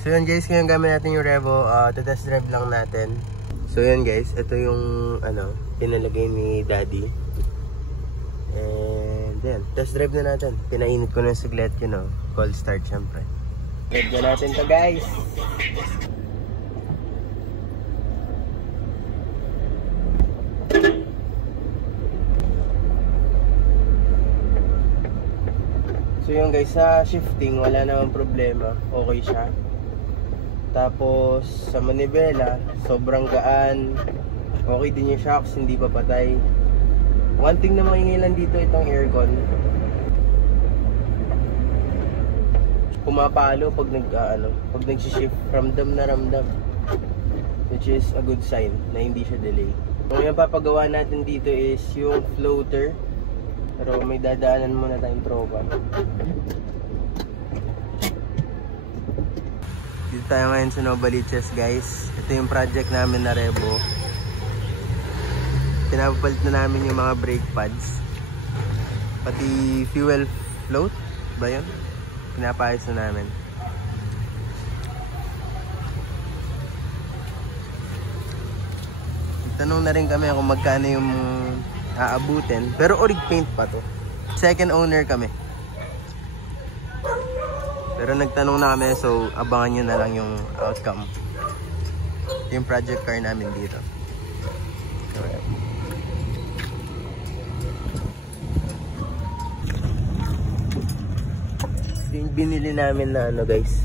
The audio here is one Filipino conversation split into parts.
So yun guys, ngayon gamit natin yung Revo, test drive lang natin. So yun guys, ito yung pinalagay ni Daddy. And then, test drive na natin. Pinainit ko na yung saglit, cold start syempre. Drive na natin to guys. So yun guys, sa shifting wala namang problema, okay siya. Tapos sa manibela, sobrang gaan. Okay din yung shocks, hindi pa patay. One thing na maingay dito itong aircon. Pumapalo pag pag nag-shift, ramdam na ramdam. Which is a good sign na hindi siya delay. Kung yung papagawa natin dito is yung floater. Pero may dadaanan muna tayong tropa. Dito tayo ngayon sa Novaliches guys. Ito yung project namin na Revo. Pinapapalit na namin yung mga brake pads. Pati fuel float ba yun? Pinapayos na namin. Tanong na rin kami kung magkano yung aabutin. Pero orig paint pa to. Second owner kami. Pero nagtanong na kami, so abangan nyo na lang yung outcome. Yung project car namin dito. Alright. Yung binili namin na guys.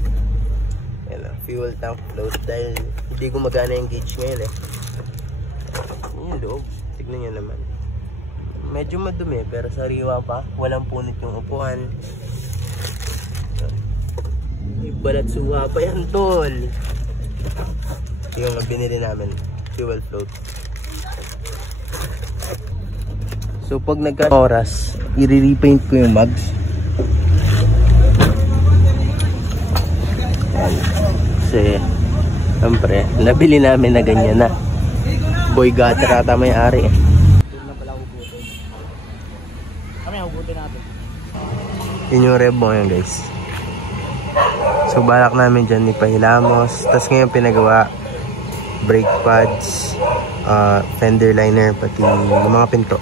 Yan, fuel tank float. Dahil hindi gumagana yung gauge ngayon Yung loob. Tignan nyo naman. Medyo madumi pero sariwa pa. Walang punit yung upuan. Balat suha pa yan tol. Yung binili namin, fuel float. So pag nagka-oras, i-repaint ko yung mugs. Kasi siyempre nabili namin na ganyan na. Boy gutter ata may ari Kami hugutin natin. Yun yung Revo yun guys. So balak namin dyan ipahilamos. Tapos ngayon pinagawa brake pads, fender liner, pati yung mga pinto.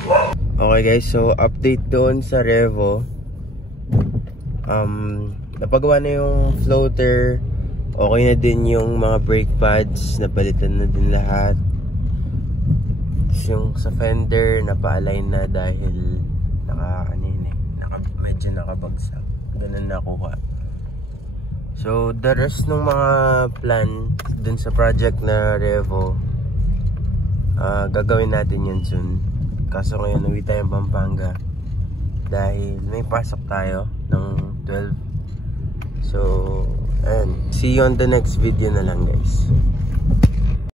Okay guys, so update doon sa Revo. Napagawa na yung floater. Okay na din yung mga brake pads. Napalitan na din lahat. Tapos yung sa fender napa-align na dahil medyo nakabagsak. Ganun nakuha. So, the rest ng mga plan dun sa project na Revo, gagawin natin yun soon. Kaso ngayon, uwi tayong Pampanga dahil may pasok tayo ng 12. So, and see you on the next video na lang guys.